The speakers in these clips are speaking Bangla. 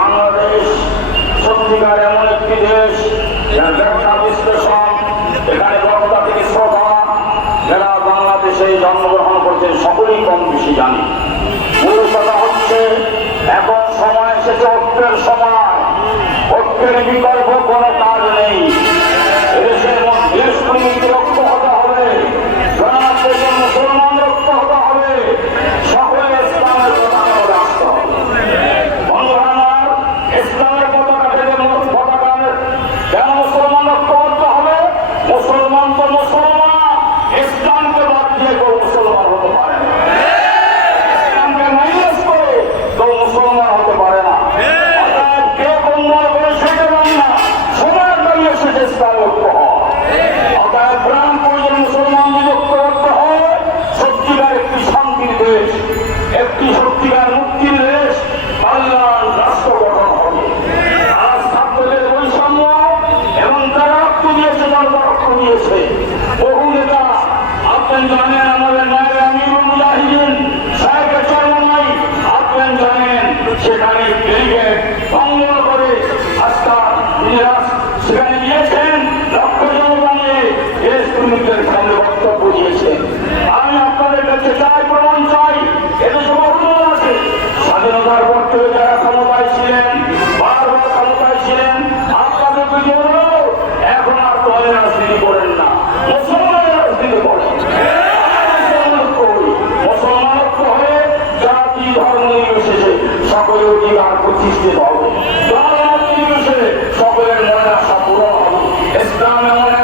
বাংলাদেশ সত্যিকার এমন একটি দেশ যার বিশ্লেষণ এখানে বক্তা থেকে শ্রোতা যারা বাংলাদেশে জন্মগ্রহণ করছেন সকলেই কম বেশি জানে মূল কথা হচ্ছে এখন সময় এসেছে ঐক্যের সময় ঐক্যের বিকল্প মুসলমান ইসলাম মানুষ হয়ে বহু নেতা আপনার জানে সকলে উচিত আর প্রতিষ্ঠিত হবে সকলের মনে আশা ইসলাম না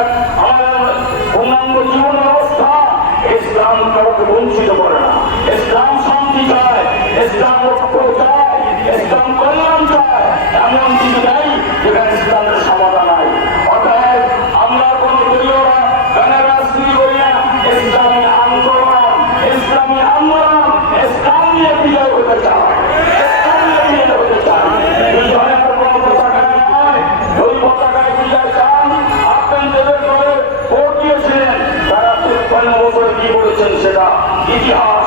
ইসলাম শান্তি চায় ইসলাম ঐক্য চায় ইসলাম কল্যাণ চায় এমন নভেম্বর কি বলেছেন সেটা ইতিহাস